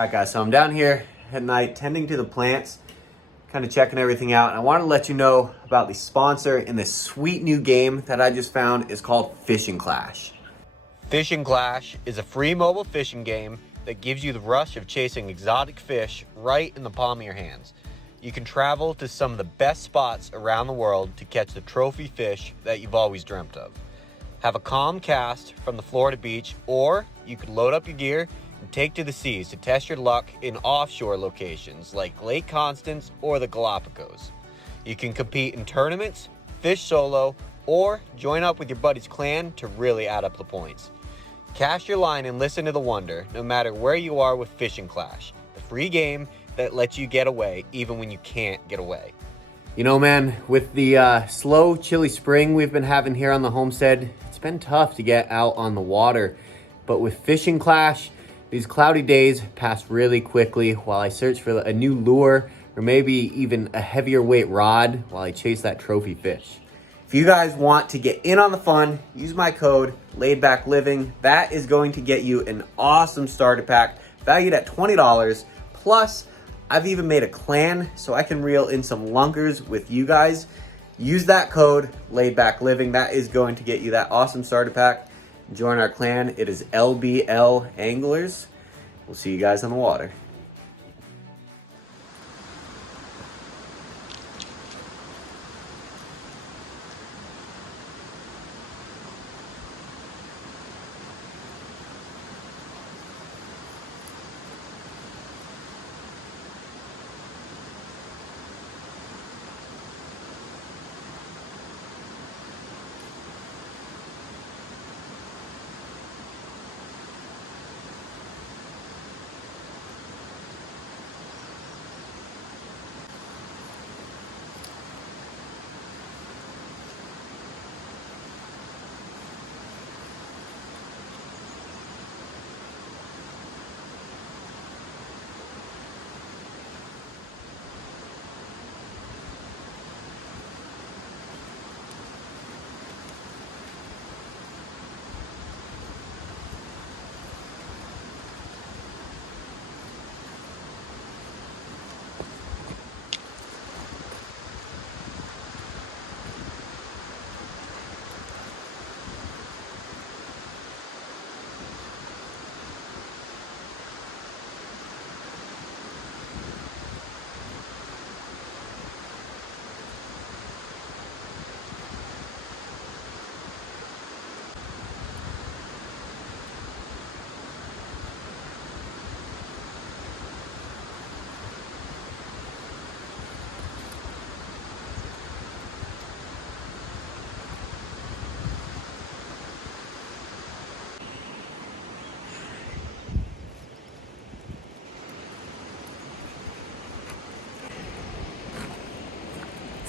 Alright guys, so I'm down here at night tending to the plants, kind of checking everything out. And I want to let you know about the sponsor in this sweet new game that I just found. Is called Fishing Clash. Fishing Clash is a free mobile fishing game that gives you the rush of chasing exotic fish right in the palm of your hands. You can travel to some of the best spots around the world to catch the trophy fish that you've always dreamt of. Have a calm cast from the Florida beach, or you could load up your gear and take to the seas to test your luck in offshore locations like Lake Constance or the Galapagos. You can compete in tournaments, fish solo, or join up with your buddy's clan to really add up the points. Cast your line and listen to the wonder, no matter where you are with Fishing Clash, the free game that lets you get away even when you can't get away. You know, man, with the slow, chilly spring we've been having here on the homestead, it's been tough to get out on the water. But with Fishing Clash, these cloudy days pass really quickly while I search for a new lure or maybe even a heavier weight rod while I chase that trophy fish. If you guys want to get in on the fun, use my code LaidBackLiving. That is going to get you an awesome starter pack valued at $20. Plus, I've even made a clan so I can reel in some lunkers with you guys. Use that code LaidBackLiving. That is going to get you that awesome starter pack. Join our clan. It is LBL Anglers. We'll see you guys on the water.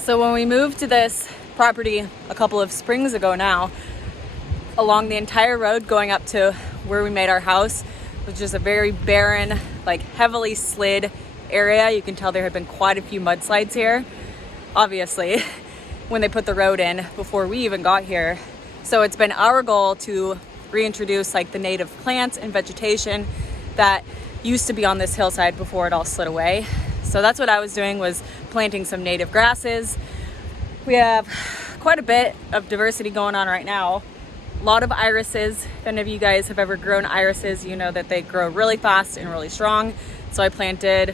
So when we moved to this property a couple of springs ago now, along the entire road going up to where we made our house was just a very barren, like heavily slid area. You can tell there had been quite a few mudslides here, obviously, when they put the road in before we even got here. So it's been our goal to reintroduce like the native plants and vegetation that used to be on this hillside before it all slid away. So that's what I was doing, was planting some native grasses. We have quite a bit of diversity going on right now. A lot of irises. If any of you guys have ever grown irises, you know that they grow really fast and really strong. So I planted,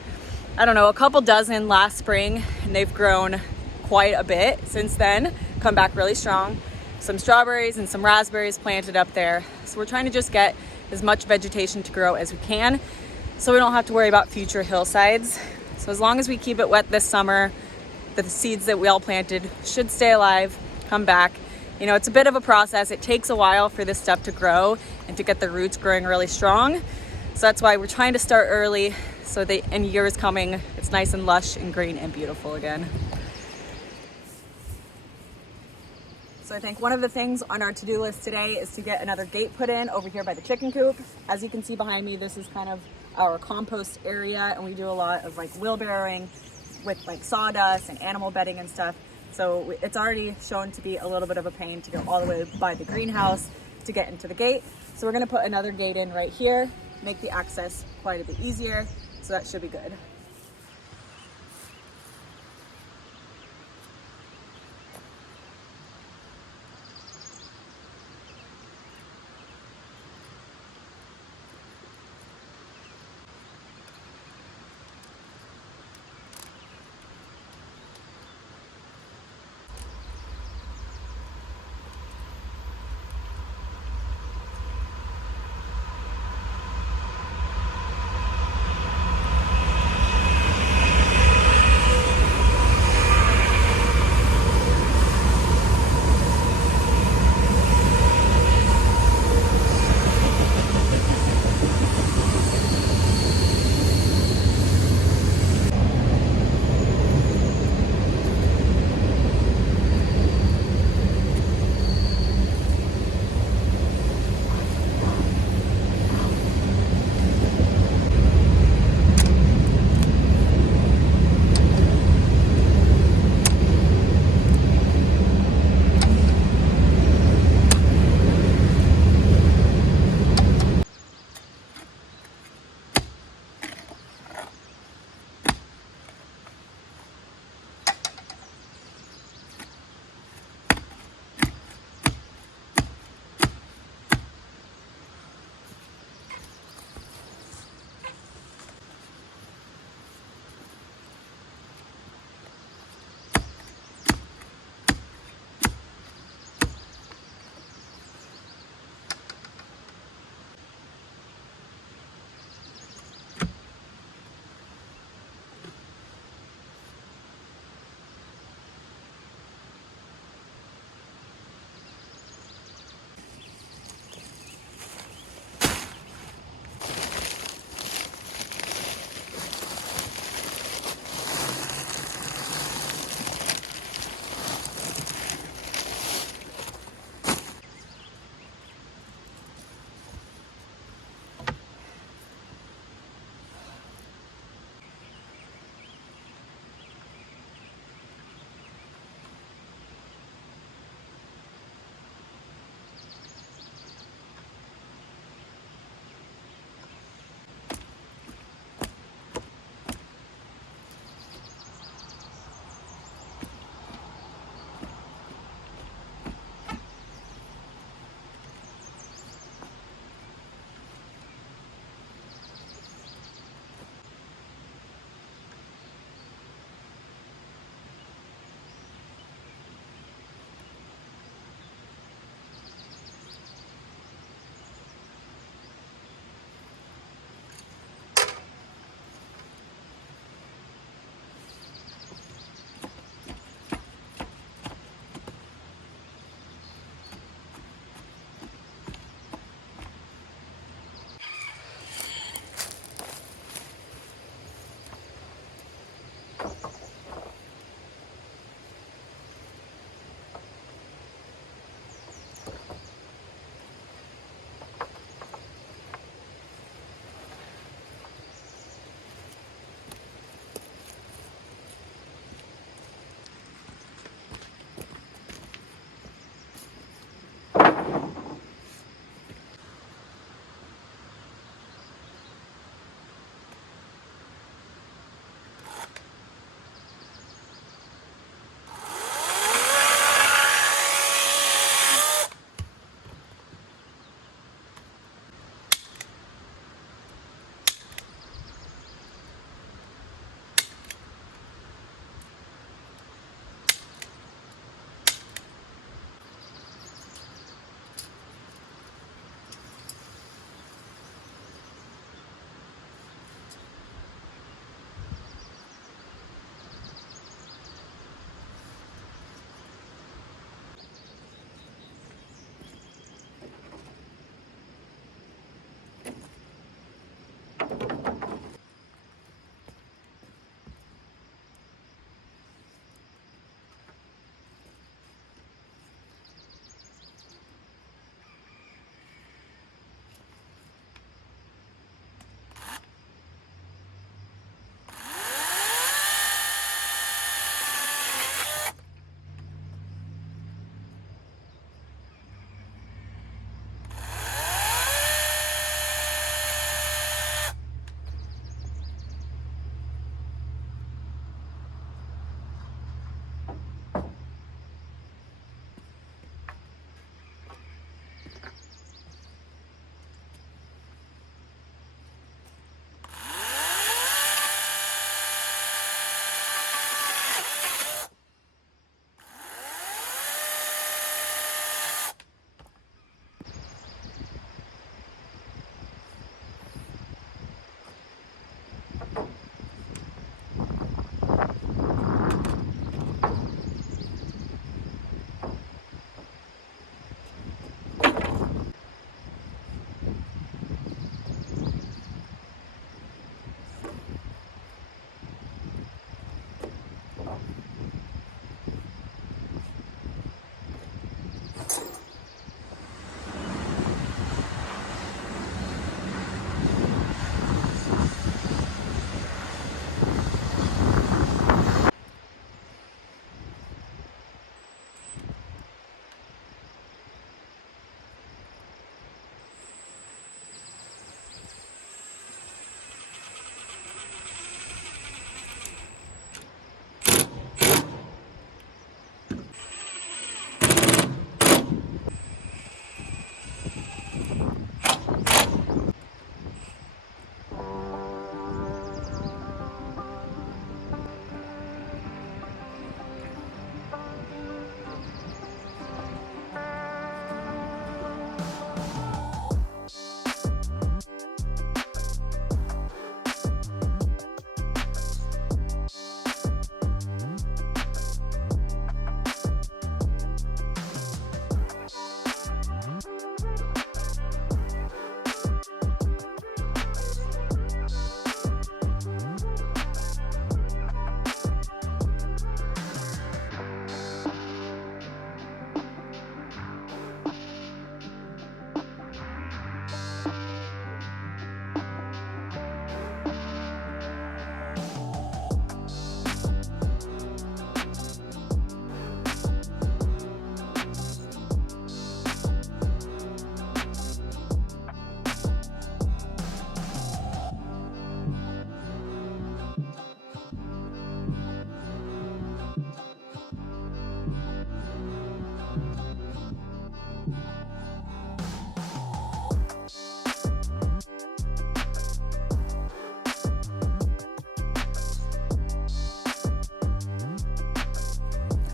I don't know, a couple dozen last spring, and they've grown quite a bit since then, come back really strong. Some strawberries and some raspberries planted up there. So we're trying to just get as much vegetation to grow as we can so we don't have to worry about future hillsides. So as long as we keep it wet this summer, the seeds that we all planted should stay alive, come back. You know, it's a bit of a process. It takes a while for this stuff to grow and to get the roots growing really strong. So that's why we're trying to start early so that in years coming, it's nice and lush and green and beautiful again. So I think one of the things on our to-do list today is to get another gate put in over here by the chicken coop. As you can see behind me, this is kind of our compost area, and we do a lot of like wheelbarrowing with like sawdust and animal bedding and stuff. So it's already shown to be a little bit of a pain to go all the way by the greenhouse to get into the gate. So we're gonna put another gate in right here make the access quite a bit easier. So that should be good.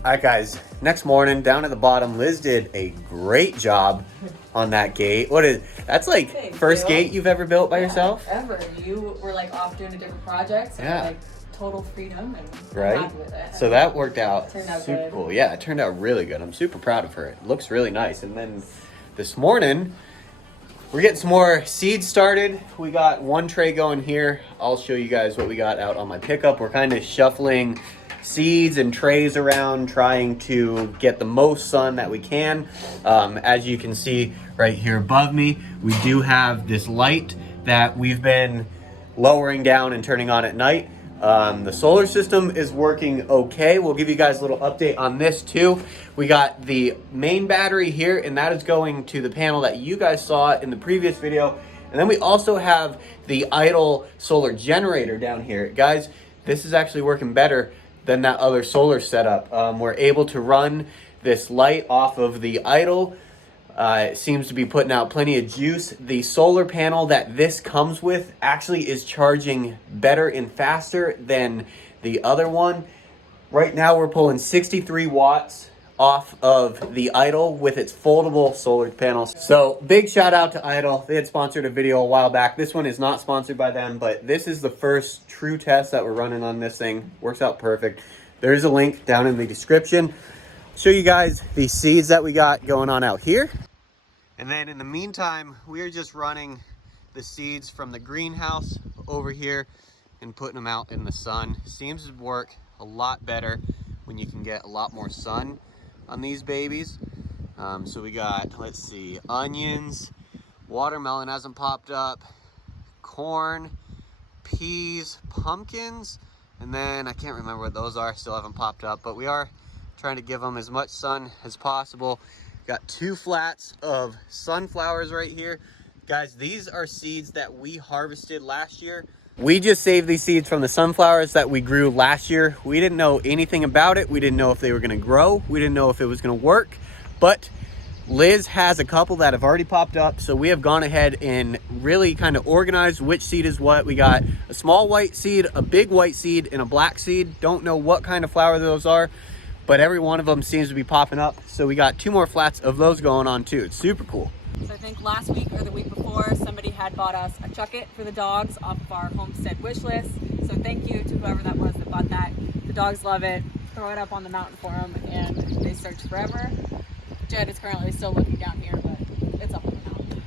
All right, guys, next morning down at the bottom, Liz did a great job on that gate. That's like Thank first you. gate you've ever built by yourself? Ever. You were like off doing a different project, so Yeah. like total freedom and Right? I'm happy with it. So that worked out Turned out super good. cool. Yeah, it turned out really good. I'm super proud of her. It looks really nice. And then this morning, we're getting some more seeds started. We got one tray going here. I'll show you guys what we got out on my pickup. We're kind of shuffling seeds and trays around, trying to get the most sun that we can. As you can see right here above me, we do have this light that we've been lowering down and turning on at night. The solar system is working okay. We'll give you guys a little update on this too. We got the main battery here, and that is going to the panel that you guys saw in the previous video. And then we also have the idle solar generator down here. Guys, this is actually working better than that other solar setup. We're able to run this light off of the idle. It seems to be putting out plenty of juice. The solar panel that this comes with actually is charging better and faster than the other one. Right now we're pulling 63 watts off of the idle with its foldable solar panels. So big shout out to Idle. They had sponsored a video a while back. This one is not sponsored by them, but this is the first true test that we're running on this thing. Works out perfect. There's a link down in the description. Show you guys the seeds that we got going on out here. And then in the meantime, we're just running the seeds from the greenhouse over here and putting them out in the sun. Seems to work a lot better when you can get a lot more sun on these babies. So we got, let's see, onions, watermelon hasn't popped up, corn, peas, pumpkins, and then I can't remember what those are, still haven't popped up, but we are trying to give them as much sun as possible. Got 2 flats of sunflowers right here. Guys, these are seeds that we harvested last year. We just saved these seeds from the sunflowers that we grew last year. We didn't know anything about it. We didn't know if they were gonna grow. We didn't know if it was gonna work, but Liz has a couple that have already popped up. So we have gone ahead and really kind of organized which seed is what. We got a small white seed, a big white seed, and a black seed. Don't know what kind of flower those are, but every one of them seems to be popping up. So we got 2 more flats of those going on too. It's super cool. So I think last week or the week before, somebody had bought us a Chuck-It for the dogs off of our Homestead wish list. So thank you to whoever that was that bought that. The dogs love it. Throw it up on the mountain for them and they search forever. Jed is currently still looking down here, but it's up on the mountain.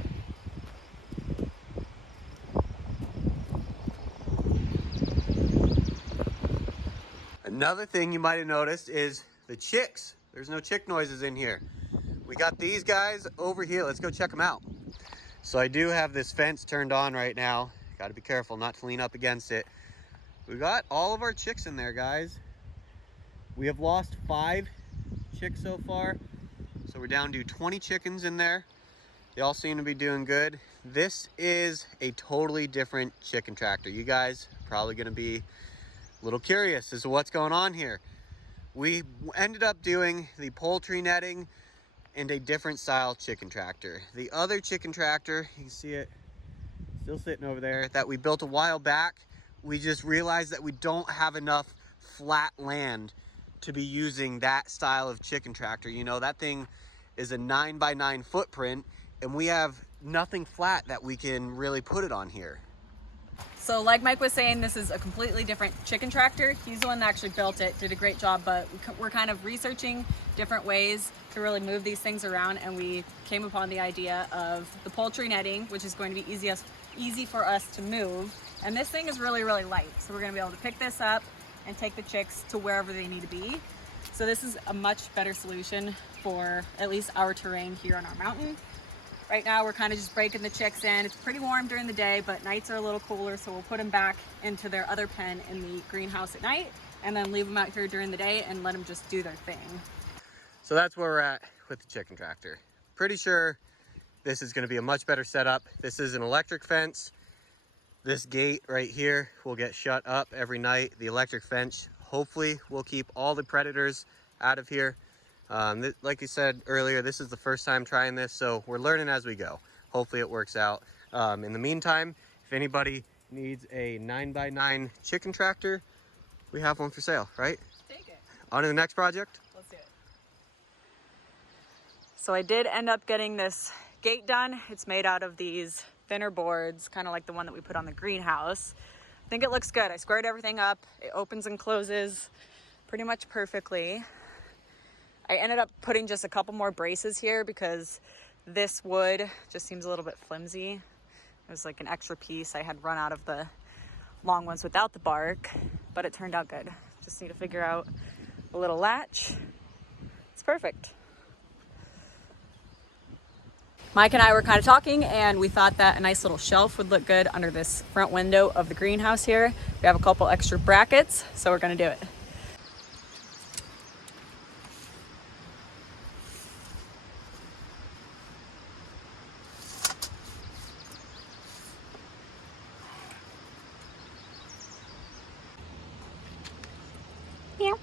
Another thing you might have noticed is the chicks. There's no chick noises in here. We got these guys over here. Let's go check them out. So I do have this fence turned on right now. Got to be careful not to lean up against it. We got all of our chicks in there, guys. We have lost 5 chicks so far. So we're down to 20 chickens in there. They all seem to be doing good. This is a totally different chicken tractor. You guys are probably going to be a little curious as to what's going on here. We ended up doing the poultry netting and a different style chicken tractor. The other chicken tractor, you can see it still sitting over there, that we built a while back, we just realized that we don't have enough flat land to be using that style of chicken tractor. You know, that thing is a 9x9 footprint and we have nothing flat that we can really put it on here. So like Mike was saying, this is a completely different chicken tractor. He's the one that actually built it, did a great job, but we're kind of researching different ways to really move these things around, and we came upon the idea of the poultry netting, which is going to be easy for us to move. And this thing is really, really light. So we're gonna be able to pick this up and take the chicks to wherever they need to be. So this is a much better solution for at least our terrain here on our mountain. Right now we're kind of just breaking the chicks in. It's pretty warm during the day, but nights are a little cooler, so we'll put them back into their other pen in the greenhouse at night and then leave them out here during the day and let them just do their thing. So that's where we're at with the chicken tractor. Pretty sure this is going to be a much better setup. This is an electric fence. This gate right here will get shut up every night. The electric fence hopefully will keep all the predators out of here. Like you said earlier, this is the first time trying this, so we're learning as we go. Hopefully it works out. In the meantime, if anybody needs a 9x9 chicken tractor, we have one for sale, right? Take it. On to the next project. Let's do it. So I did end up getting this gate done. It's made out of these thinner boards, kind of like the one that we put on the greenhouse. I think it looks good. I squared everything up. It opens and closes pretty much perfectly. I ended up putting just a couple more braces here because this wood just seems a little bit flimsy. It was like an extra piece. I had run out of the long ones without the bark, but it turned out good. Just need to figure out a little latch. It's perfect. Mike and I were kind of talking, and we thought that a nice little shelf would look good under this front window of the greenhouse here. We have a couple extra brackets, so we're gonna do it. Yeah.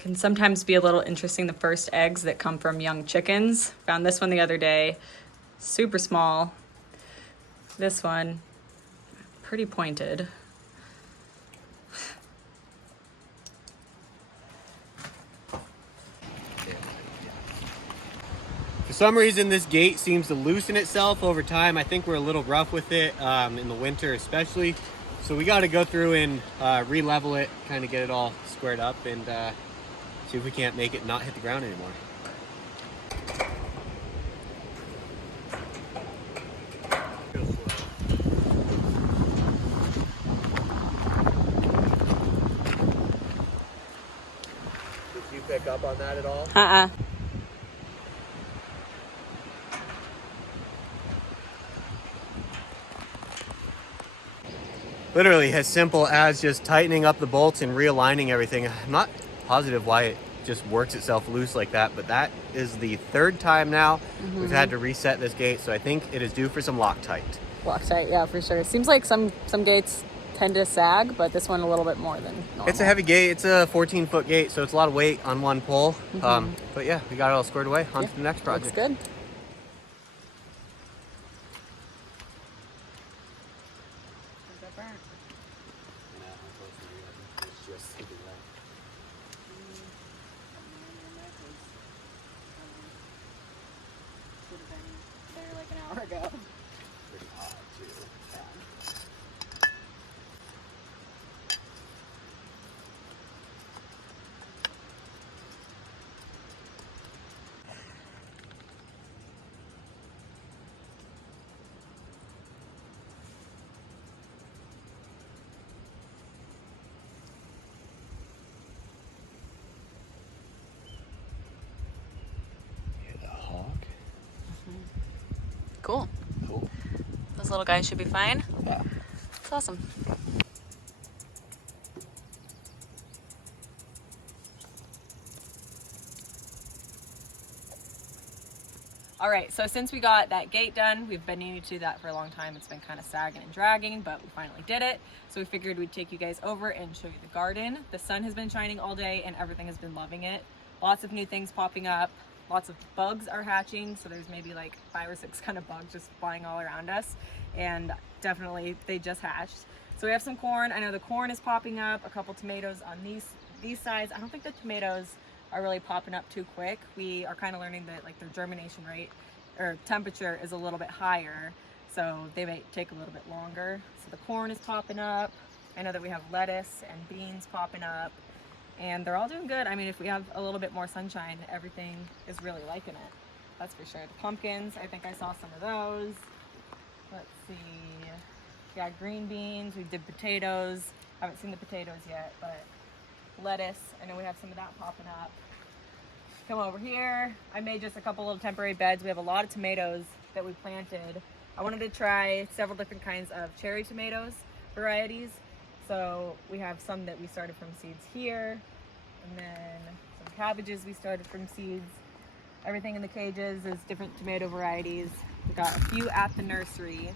Can sometimes be a little interesting, the first eggs that come from young chickens. Found this one the other day, super small. This one, pretty pointed. For some reason, this gate seems to loosen itself over time. I think we're a little rough with it in the winter especially. So we got to go through and re-level it, kind of get it all squared up and see if we can't make it not hit the ground anymore. Did you pick up on that at all? Literally as simple as just tightening up the bolts and realigning everything. I'm not positive why it just works itself loose like that, but that is the third time now we've had to reset this gate, so I think it is due for some Loctite. Loctite, yeah, for sure. It seems like some gates tend to sag, but this one a little bit more than normal. It's a heavy gate. It's a 14-foot gate, so it's a lot of weight on one pole. But yeah, we got it all squared away. On to the next project. Looks good. Cool. Cool. Those little guys should be fine. Yeah. It's awesome. All right, so since we got that gate done, we've been needing to do that for a long time. It's been kind of sagging and dragging, but we finally did it. So we figured we'd take you guys over and show you the garden. The sun has been shining all day and everything has been loving it. Lots of new things popping up. Lots of bugs are hatching, so there's maybe like 5 or 6 kind of bugs just flying all around us, and definitely they just hatched. So we have some corn. I know the corn is popping up, a couple tomatoes on these sides. I don't think the tomatoes are really popping up too quick. We are kind of learning that like their germination rate or temperature is a little bit higher, so they may take a little bit longer. So the corn is popping up. I know that we have lettuce and beans popping up, and they're all doing good. I mean, if we have a little bit more sunshine, everything is really liking it. That's for sure. The pumpkins, I think I saw some of those. Let's see. Yeah, green beans. We did potatoes. I haven't seen the potatoes yet, but lettuce. I know we have some of that popping up. Come over here. I made just a couple little temporary beds. We have a lot of tomatoes that we planted. I wanted to try several different kinds of cherry tomatoes varieties. So we have some that we started from seeds here, and then some cabbages we started from seeds. Everything in the cages is different tomato varieties. We got a few at the nursery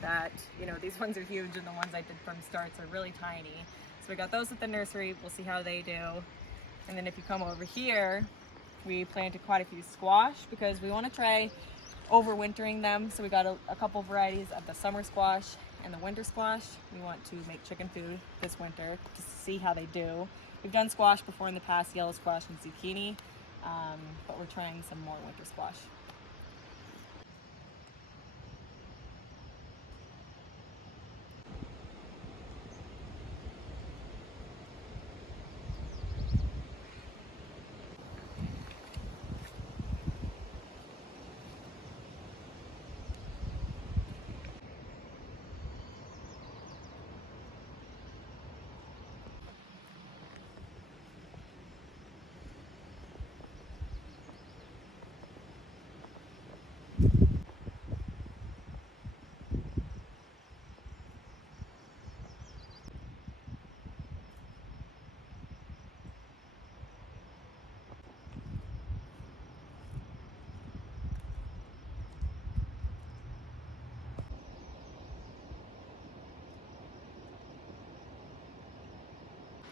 that, you know, these ones are huge, and the ones I did from starts are really tiny. So we got those at the nursery. We'll see how they do. And then if you come over here, we planted quite a few squash because we want to try overwintering them. So we got a couple varieties of the summer squash and the winter squash. We want to make chicken food this winter to see how they do. We've done squash before in the past, yellow squash and zucchini, but we're trying some more winter squash.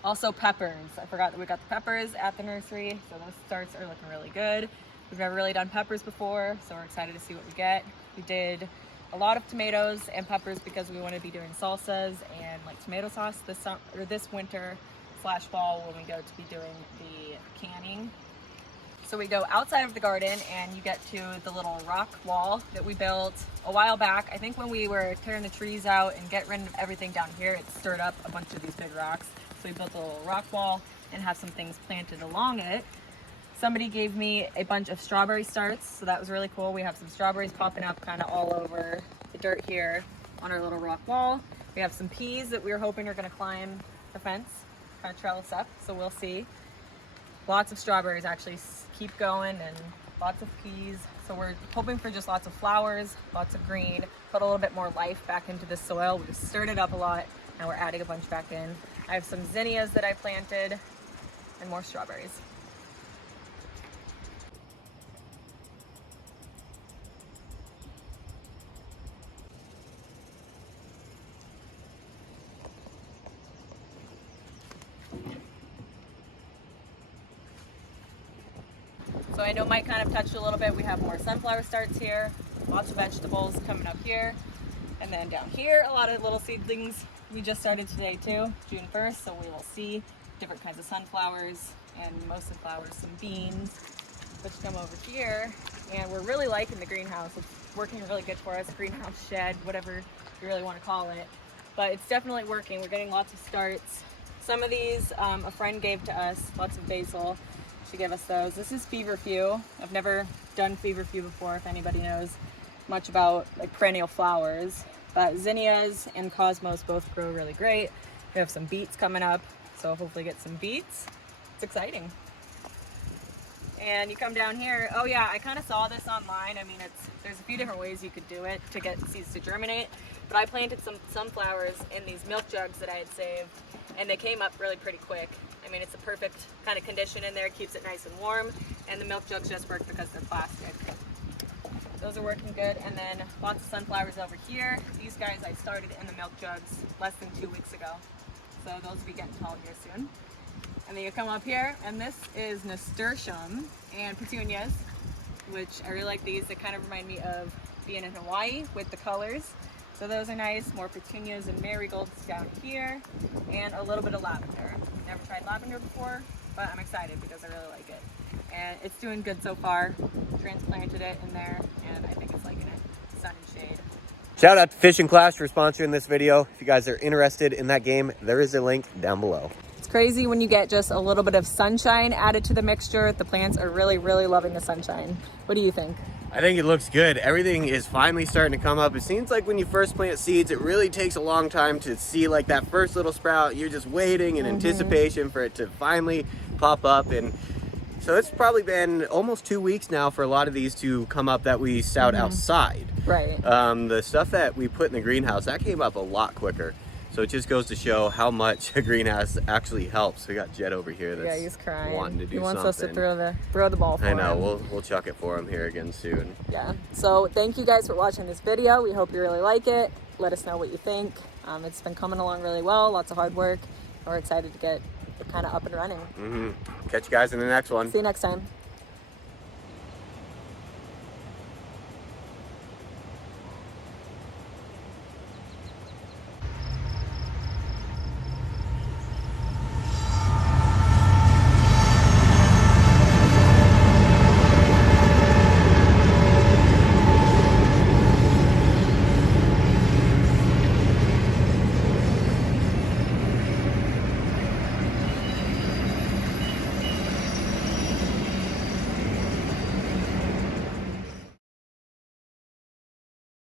Also peppers. I forgot that we got the peppers at the nursery, so those starts are looking really good. We've never really done peppers before, so we're excited to see what we get. We did a lot of tomatoes and peppers because we want to be doing salsas and like tomato sauce this winter / fall when we go to be doing the canning. So we go outside of the garden and you get to the little rock wall that we built a while back. I think when we were tearing the trees out and getting rid of everything down here, it stirred up a bunch of these big rocks. So we built a little rock wall and have some things planted along it. Somebody gave me a bunch of strawberry starts, so that was really cool. We have some strawberries popping up kind of all over the dirt here on our little rock wall. We have some peas that we were hoping are going to climb the fence, kind of trellis up, so we'll see. Lots of strawberries actually keep going, and lots of peas. So we're hoping for just lots of flowers, lots of green, put a little bit more life back into the soil. We just stirred it up a lot, and we're adding a bunch back in. I have some zinnias that I planted and more strawberries. So I know Mike kind of touched a little bit. We have more sunflower starts here, lots of vegetables coming up here. And then down here, a lot of little seedlings. We just started today too, June 1st, so we will see different kinds of sunflowers and mostly flowers, some beans, which come over here. And we're really liking the greenhouse. It's working really good for us, greenhouse shed, whatever you really want to call it. But it's definitely working. We're getting lots of starts. Some of these a friend gave to us, lots of basil. She gave us those. This is feverfew. I've never done feverfew before, if anybody knows much about like perennial flowers. But zinnias and cosmos both grow really great. We have some beets coming up, so hopefully get some beets. It's exciting. And you come down here. Oh yeah, I kind of saw this online. I mean, there's a few different ways you could do it to get seeds to germinate. But I planted some sunflowers in these milk jugs that I had saved, and they came up really pretty quick. I mean, it's a perfect kind of condition in there. It keeps it nice and warm, and the milk jugs just work because they're plastic. Those are working good. And then lots of sunflowers over here. These guys I started in the milk jugs less than 2 weeks ago. So those will be getting tall here soon. And then you come up here, and this is nasturtium and petunias, which I really like these. They kind of remind me of being in Hawaii with the colors. So those are nice. More petunias and marigolds down here, and a little bit of lavender. Never tried lavender before, but I'm excited because I really like it. And it's doing good so far. Transplanted it in there, and I think it's liking it. Sun and shade. Shout out to Fishing Clash for sponsoring this video. If you guys are interested in that game, there is a link down below. It's crazy when you get just a little bit of sunshine added to the mixture. The plants are really, really loving the sunshine. What do you think? I think it looks good. Everything is finally starting to come up. It seems like when you first plant seeds, it really takes a long time to see like that first little sprout. You're just waiting in anticipation for it to finally pop up. And so it's probably been almost 2 weeks now for a lot of these to come up that we sowed outside. Right. The stuff that we put in the greenhouse, that came up a lot quicker. So it just goes to show how much a greenhouse actually helps. We got Jet over here that's Yeah, he's crying. wanting to do he wants something. us to throw the ball for him. I know, we'll chuck it for him here again soon. Yeah, so thank you guys for watching this video. We hope you really like it. Let us know what you think. It's been coming along really well, lots of hard work. We're excited to get it kind of up and running. Catch you guys in the next one. See you next time.